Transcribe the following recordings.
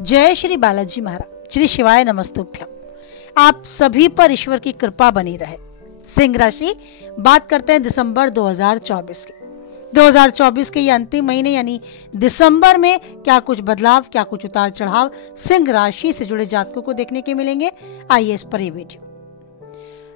जय श्री बालाजी महाराज, श्री शिवाय नमस्तुभ्यम। आप सभी पर ईश्वर की कृपा बनी रहे। सिंह राशि, बात करते हैं दिसंबर 2024 की। 2024 के ये अंतिम महीने यानी दिसंबर में क्या कुछ बदलाव, क्या कुछ उतार चढ़ाव सिंह राशि से जुड़े जातकों को देखने के मिलेंगे। आइए इस पर ये वीडियो।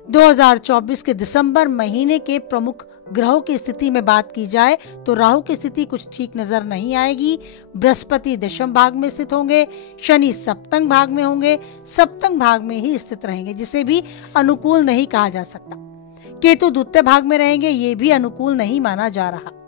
2024 के दिसंबर महीने के प्रमुख ग्रहों की स्थिति में बात की जाए तो राहु की स्थिति कुछ ठीक नजर नहीं आएगी। बृहस्पति दशम भाग में स्थित होंगे, शनि सप्तम भाग में होंगे, सप्तम भाग में ही स्थित रहेंगे, जिसे भी अनुकूल नहीं कहा जा सकता। केतु द्वितीय भाग में रहेंगे, ये भी अनुकूल नहीं माना जा रहा।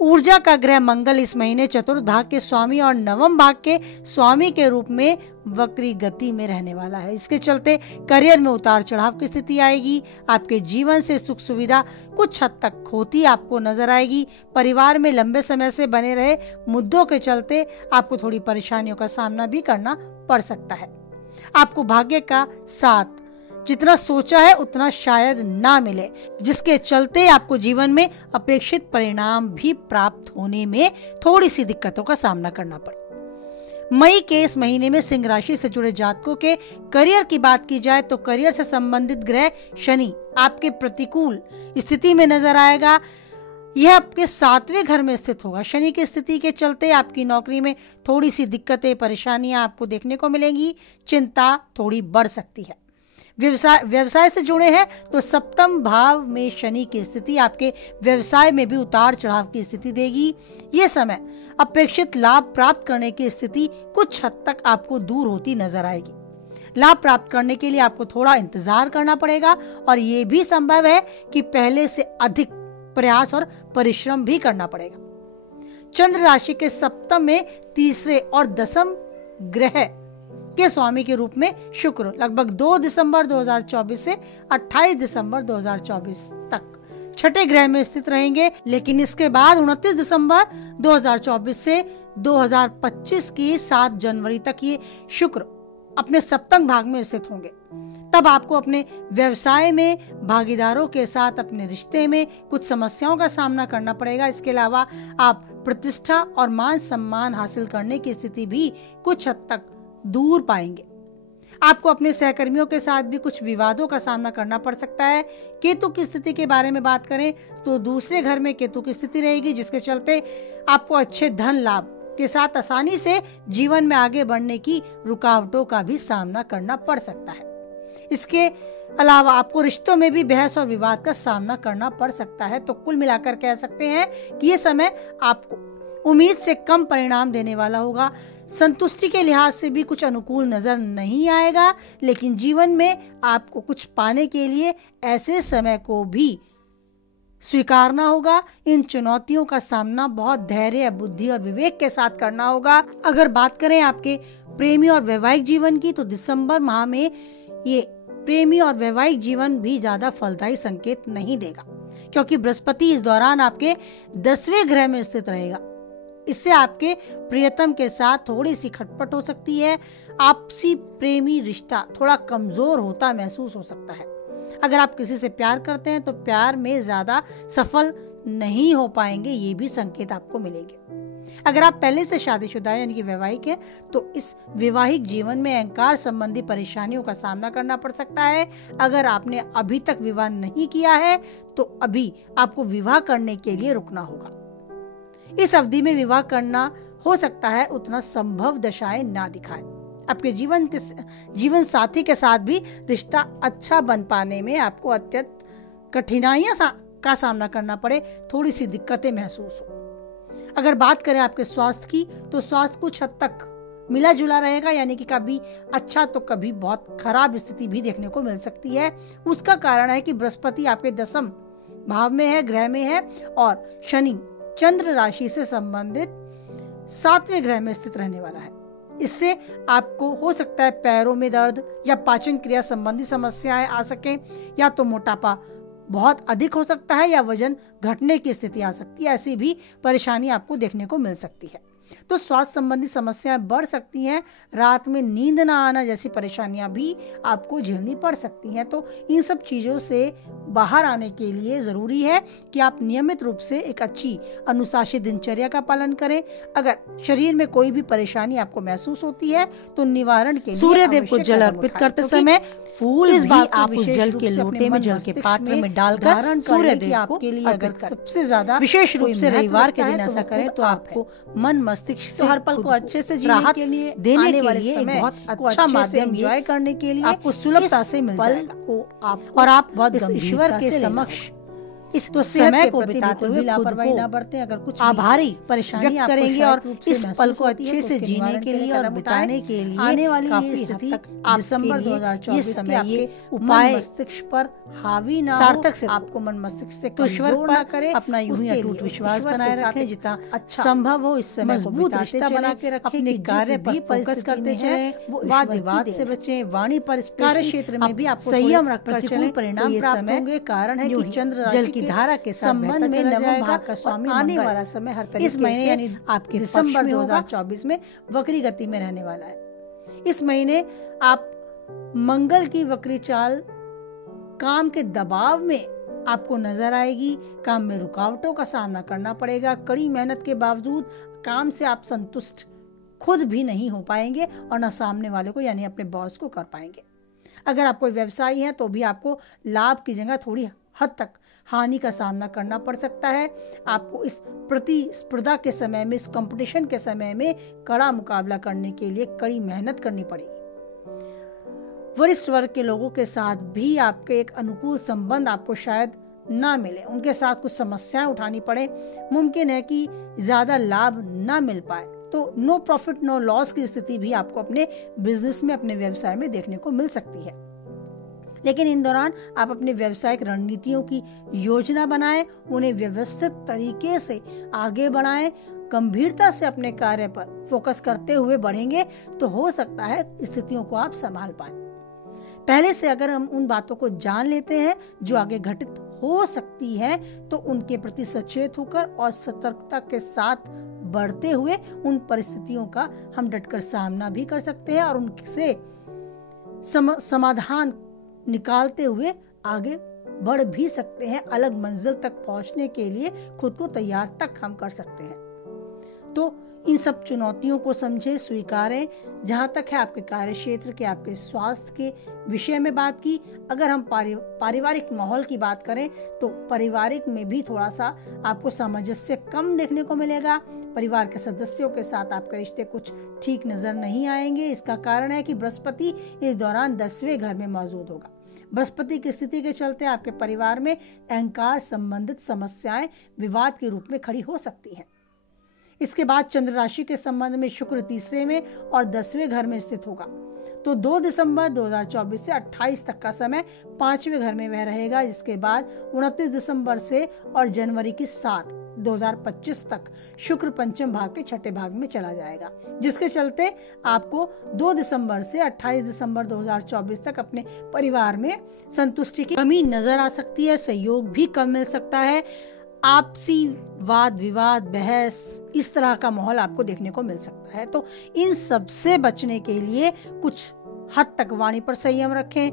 ऊर्जा का ग्रह मंगल इस महीने चतुर्थ भाग के स्वामी और नवम भाग के स्वामी के रूप में वक्री गति में रहने वाला है। इसके चलते करियर में उतार चढ़ाव की स्थिति आएगी। आपके जीवन से सुख सुविधा कुछ हद तक खोती आपको नजर आएगी। परिवार में लंबे समय से बने रहे मुद्दों के चलते आपको थोड़ी परेशानियों का सामना भी करना पड़ सकता है। आपको भाग्य का साथ जितना सोचा है उतना शायद ना मिले, जिसके चलते आपको जीवन में अपेक्षित परिणाम भी प्राप्त होने में थोड़ी सी दिक्कतों का सामना करना पड़े। मई के इस महीने में सिंह राशि से जुड़े जातकों के करियर की बात की जाए तो करियर से संबंधित ग्रह शनि आपके प्रतिकूल स्थिति में नजर आएगा। यह आपके 7वें घर में स्थित होगा। शनि की स्थिति के चलते आपकी नौकरी में थोड़ी सी दिक्कतें, परेशानियां आपको देखने को मिलेंगी। चिंता थोड़ी बढ़ सकती है। व्यवसाय से जुड़े हैं तो सप्तम भाव में शनि की स्थिति आपके व्यवसाय में भी उतार चढ़ाव की स्थिति देगी। ये समय अपेक्षित लाभ प्राप्त करने की स्थिति कुछ हद तक आपको दूर होती नजर आएगी। लाभ प्राप्त करने के लिए आपको थोड़ा इंतजार करना पड़ेगा और ये भी संभव है कि पहले से अधिक प्रयास और परिश्रम भी करना पड़ेगा। चंद्र राशि के सप्तम में तीसरे और दसम ग्रह के स्वामी के रूप में शुक्र लगभग 2 दिसंबर 2024 से 28 दिसंबर 2024 तक छठे ग्रह में स्थित रहेंगे। लेकिन इसके बाद 29 दिसंबर 2024 से 2025 की 7 जनवरी तक ये शुक्र अपने सप्तम भाग में स्थित होंगे। तब आपको अपने व्यवसाय में भागीदारों के साथ अपने रिश्ते में कुछ समस्याओं का सामना करना पड़ेगा। इसके अलावा आप प्रतिष्ठा और मान सम्मान हासिल करने की स्थिति भी कुछ हद तक दूर पाएंगे। आपको अपने सहकर्मियों के साथ भी कुछ विवादों का सामना करना पड़ सकता है। केतु की स्थिति के बारे में बात करें तो दूसरे घर में केतु की स्थिति रहेगी, जिसके चलते आपको अच्छे धन लाभ के साथ आसानी से जीवन में आगे बढ़ने की रुकावटों का भी सामना करना पड़ सकता है। इसके अलावा आपको रिश्तों में भी बहस और विवाद का सामना करना पड़ सकता है। तो कुल मिलाकर कह सकते हैं कि ये समय आपको उम्मीद से कम परिणाम देने वाला होगा। संतुष्टि के लिहाज से भी कुछ अनुकूल नजर नहीं आएगा, लेकिन जीवन में आपको कुछ पाने के लिए ऐसे समय को भी स्वीकारना होगा। इन चुनौतियों का सामना बहुत धैर्य, बुद्धि और विवेक के साथ करना होगा। अगर बात करें आपके प्रेमी और वैवाहिक जीवन की तो दिसंबर माह में ये प्रेमी और वैवाहिक जीवन भी ज्यादा फलदायी संकेत नहीं देगा, क्योंकि बृहस्पति इस दौरान आपके 10वें ग्रह में स्थित रहेगा। इससे आपके प्रियतम के साथ थोड़ी सी खटपट हो सकती है। आपसी प्रेमी रिश्ता थोड़ा कमजोर होता महसूस हो सकता है। अगर आप किसी से प्यार करते हैं तो प्यार में ज्यादा सफल नहीं हो पाएंगे, ये भी संकेत आपको मिलेंगे। अगर आप पहले से शादीशुदा यानी कि वैवाहिक है तो इस वैवाहिक जीवन में अहंकार संबंधी परेशानियों का सामना करना पड़ सकता है। अगर आपने अभी तक विवाह नहीं किया है तो अभी आपको विवाह करने के लिए रुकना होगा। इस अवधि में विवाह करना हो सकता है उतना संभव दशाएं ना दिखाए। आपके जीवन साथी के साथ भी रिश्ता अच्छा बन पाने में आपको अत्यंत कठिनाइयां का सामना करना पड़े, थोड़ी सी दिक्कतें महसूस हो। अगर बात करें आपके स्वास्थ्य की तो स्वास्थ्य कुछ हद तक मिला जुला रहेगा, यानी कि कभी अच्छा तो कभी बहुत खराब स्थिति भी देखने को मिल सकती है। उसका कारण है कि बृहस्पति आपके दसम भाव में है, ग्रह में है, और शनि चंद्र राशि से संबंधित 7वें ग्रह में स्थित रहने वाला है। इससे आपको हो सकता है पैरों में दर्द या पाचन क्रिया संबंधी समस्याएं आ सके, या तो मोटापा बहुत अधिक हो सकता है या वजन घटने की स्थिति आ सकती है। ऐसी भी परेशानी आपको देखने को मिल सकती है। तो स्वास्थ्य संबंधी समस्याएं बढ़ सकती हैं। रात में नींद ना आना जैसी परेशानियां भी आपको झेलनी पड़ सकती हैं। तो इन सब चीज़ों से बाहर आने के लिए ज़रूरी है कि आप नियमित रूप से एक अच्छी अनुशासित दिनचर्या का पालन करें। अगर शरीर में कोई भी परेशानी आपको महसूस होती है तो निवारण के लिए सूर्यदेव को जल अर्पित करते समय फूल इस भी बात आप उस जल के लोटे में, जल के पात्र में डालकर सूर्यदेव को के लिए अगर अर्पित करें। सबसे ज्यादा विशेष रूप से रविवार के दिन ऐसा करें तो आपको मन मस्तिष्क से हर पल को अच्छे से जीने राहत के लिए, देने के वाले लिए एक समय बहुत को अच्छा अच्छे से माध्यम एंजॉय करने के लिए आपको सुलभता से मिल पल जाएगा को आपको और आप बहुत ईश्वर के समक्ष इस समय को बिताते हुए लापरवाही ना बरतें। अगर कुछ आभारी परेशानी व्यक्त करेंगे और इस पल को अच्छे से जीने के लिए और बिताने के लिए आने वाली काफी स्थिति दिसंबर 2024 समय ये उपाय मस्तिष्क पर हावी ना सार्थक से आपको मन मस्तिष्क से तो ईश्वर कमजोर ना करे। अपना यूं ही अटूट विश्वास बनाए रखें, जितना अच्छा संभव हो इस समय को मजबूत रिश्ता रिश्ता बना के रखें। अपने कार्य पर फोकस करते चलें, वो वाद वाद विवाद विवाद से से बचें। वाणी पर कार्य क्षेत्र में भी आपको संयम थोड़े रखकर प्रतिकूल चलें परिणाम तो ये प्राप्त समय होंगे। कारण है यूं कि ही चंद्र जल राशि की के धारा के साथ संबंध में चला नवम जाएगा भाव का स्वामी और आने मंगल वाला समय हर तरीके इस महीने से यानी आपके दिसंबर पक्ष में होगा। 2024 में वक्री गति में रहने वाला है। इस महीने आप मंगल की वक्री चाल काम के दबाव में आपको नजर आएगी। काम में रुकावटों का सामना करना पड़ेगा। कड़ी मेहनत के बावजूद काम से आप संतुष्ट खुद भी नहीं हो पाएंगे और न सामने वाले को यानी अपने बॉस को कर पाएंगे। अगर आप कोई व्यवसायी है तो भी आपको लाभ की जगह थोड़ी हद तक हानि का सामना करना पड़ सकता है। आपको इस प्रतिस्पर्धा के समय में, इस कंपटीशन के समय में कड़ा मुकाबला करने के लिए कड़ी मेहनत करनी पड़ेगी। वरिष्ठ वर्ग के लोगों के साथ भी आपके एक अनुकूल संबंध आपको शायद ना मिले, उनके साथ कुछ समस्याएं उठानी पड़े। मुमकिन है कि ज्यादा लाभ ना मिल पाए। तो नो प्रॉफिट नो लॉस की स्थिति भी आपको अपने बिजनेस में, अपने व्यवसाय में देखने को मिल सकती है। लेकिन इन दौरान आप अपने व्यावसायिक रणनीतियों की योजना बनाएं, उन्हें व्यवस्थित तरीके से आगे बढ़ाएं। गंभीरता से अपने कार्य पर फोकस करते हुए बढ़ेंगे तो हो सकता है स्थितियों को आप संभाल पाएं। पहले से अगर हम उन बातों को जान लेते हैं जो आगे घटित हो सकती है तो उनके प्रति सचेत होकर और सतर्कता के साथ बढ़ते हुए उन परिस्थितियों का हम डटकर सामना भी कर सकते हैं और उनसे समाधान निकालते हुए आगे बढ़ भी सकते हैं। अलग मंजिल तक पहुंचने के लिए खुद को तैयार तक हम कर सकते हैं। तो इन सब चुनौतियों को समझे, स्वीकारें। जहां तक है आपके कार्य क्षेत्र के, आपके स्वास्थ्य के विषय में बात की, अगर हम पारिवारिक माहौल की बात करें तो पारिवारिक में भी थोड़ा सा आपको सामंजस्य कम देखने को मिलेगा। परिवार के सदस्यों के साथ आपके रिश्ते कुछ ठीक नजर नहीं आएंगे। इसका कारण है कि बृहस्पति इस दौरान 10वें घर में मौजूद होगा। बृहस्पति की स्थिति के चलते आपके परिवार में अहंकार संबंधित समस्याएं विवाद के रूप में खड़ी हो सकती हैं। इसके बाद चंद्र राशि के संबंध में शुक्र 3रे में और 10वें घर में स्थित होगा। तो 2 दिसंबर 2024 से 28 तक का समय 5वें घर में वह रहेगा। जिसके बाद 29 दिसंबर से और जनवरी की 7, 2025 तक शुक्र पंचम भाव के 6ठे भाग में चला जाएगा, जिसके चलते आपको 2 दिसंबर से 28 दिसंबर 2024 तक अपने परिवार में संतुष्टि की कमी नजर आ सकती है। सहयोग भी कम मिल सकता है। आपसी वाद विवाद, बहस, इस तरह का माहौल आपको देखने को मिल सकता है। तो इन सब से बचने के लिए कुछ हद तक वाणी पर संयम रखें,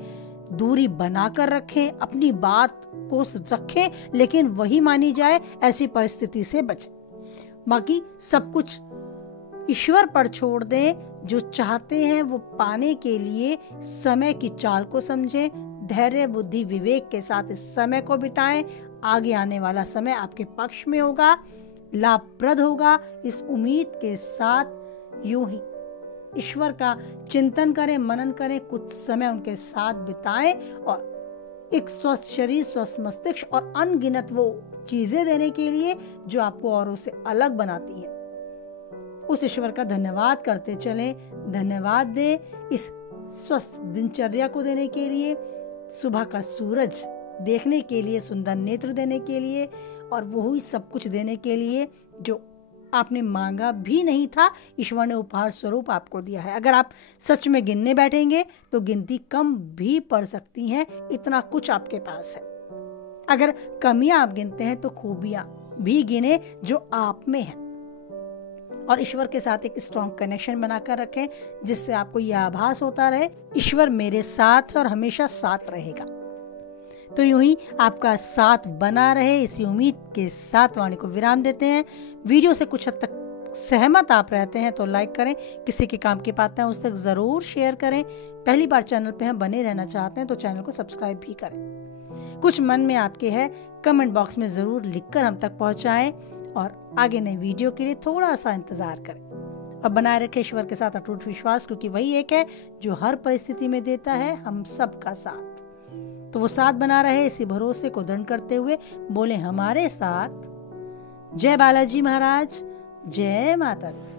दूरी बनाकर रखें, अपनी बात को रखें लेकिन वही मानी जाए, ऐसी परिस्थिति से बचें। बाकी सब कुछ ईश्वर पर छोड़ दें। जो चाहते हैं वो पाने के लिए समय की चाल को समझें, धैर्य, बुद्धि, विवेक के साथ इस समय को बिताएं। आगे आने वाला समय आपके पक्ष में होगा, लाभप्रद होगा। इस उम्मीद के साथ यूं ही ईश्वर का चिंतन करें, मनन करें, कुछ समय उनके साथ बिताएं और एक स्वस्थ शरीर, स्वस्थ मस्तिष्क और अनगिनत वो चीजें देने के लिए जो आपको औरों से अलग बनाती हैं, उस ईश्वर का धन्यवाद करते चलें। धन्यवाद दें इस स्वस्थ दिनचर्या को देने के लिए, सुबह का सूरज देखने के लिए, सुंदर नेत्र देने के लिए और वही सब कुछ देने के लिए जो आपने मांगा भी नहीं था, ईश्वर ने उपहार स्वरूप आपको दिया है। अगर आप सच में गिनने बैठेंगे तो गिनती कम भी पड़ सकती हैं, इतना कुछ आपके पास है। अगर कमियां आप गिनते हैं तो खूबियां भी गिने जो आप में है। और ईश्वर के साथ एक स्ट्रॉन्ग कनेक्शन बनाकर रखें, जिससे आपको यह आभास होता रहे ईश्वर मेरे साथ है और हमेशा साथ रहेगा। तो यूं ही आपका साथ बना रहे, इसी उम्मीद के साथ वाणी को विराम देते हैं। वीडियो से कुछ हद तक सहमत आप रहते हैं तो लाइक करें, किसी के काम की बातें हैं उस तक जरूर शेयर करें। पहली बार चैनल पे हम बने रहना चाहते हैं तो चैनल को सब्सक्राइब भी करें। कुछ मन में आपके है कमेंट बॉक्स में जरूर लिखकर हम तक पहुंचाएं और आगे नई वीडियो के लिए थोड़ा सा इंतजार करें। और बनाए रखें ईश्वर के साथ अटूट विश्वास, क्योंकि वही एक है जो हर परिस्थिति में देता है हम सबका साथ। तो वो साथ बना रहे, इसी भरोसे को दृढ़ करते हुए बोले हमारे साथ। जय बालाजी महाराज, जय माता दी।